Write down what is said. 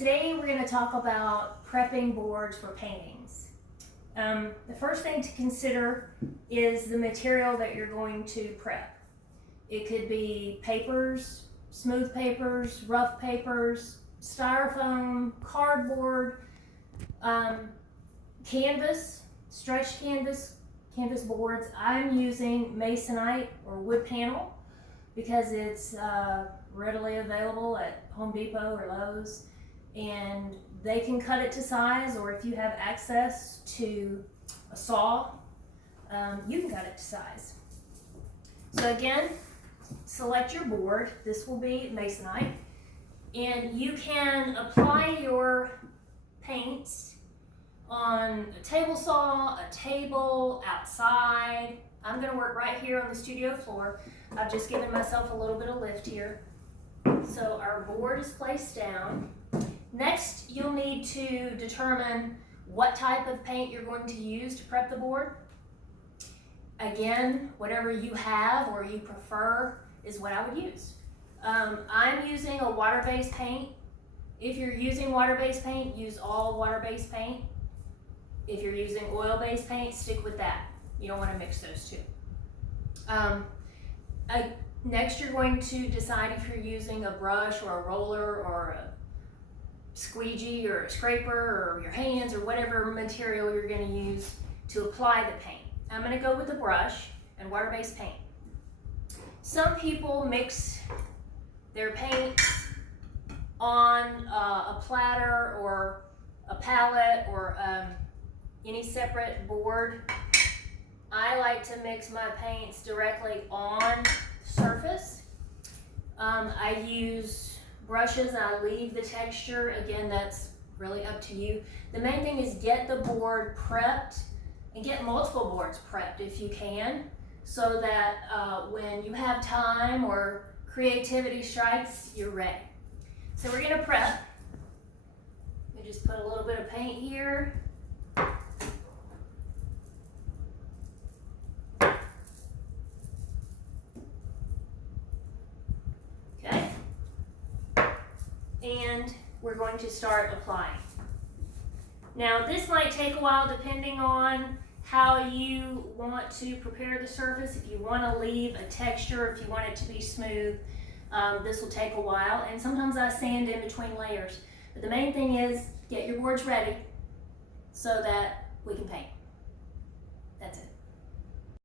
Today we're going to talk about prepping boards for paintings. The first thing to consider is the material that you're going to prep. It could be papers, smooth papers, rough papers, styrofoam, cardboard, canvas, stretched canvas boards. I'm using masonite or wood panel because it's readily available at Home Depot or Lowe's, and they can cut it to size, or if you have access to a saw, you can cut it to size. So again, select your board. This will be masonite, and you can apply your paints on a table saw, a table, outside. I'm going to work right here on the studio floor. I've just given myself a little bit of lift here. So our board is placed down. Next, you'll need to determine what type of paint you're going to use to prep the board. Again, whatever you have or you prefer is what I would use. I'm using a water-based paint. If you're using water-based paint, use all water-based paint. If you're using oil-based paint, stick with that. You don't want to mix those two. Next, you're going to decide if you're using a brush or a roller or a squeegee or a scraper or your hands or whatever material you're going to use to apply the paint. I'm going to go with a brush and water-based paint. Some people mix their paints on a platter or a palette or any separate board. I like to mix my paints directly on the surface. I use brushes and I leave the texture. Again, that's really up to you. The main thing is get the board prepped and get multiple boards prepped if you can, so that when you have time or creativity strikes, you're ready. So we're gonna prep. We just put a little bit of paint here. And we're going to start applying. Now this might take a while depending on how you want to prepare the surface. If you want to leave a texture, if you want it to be smooth, this will take a while, and sometimes I sand in between layers. But the main thing is get your boards ready so that we can paint.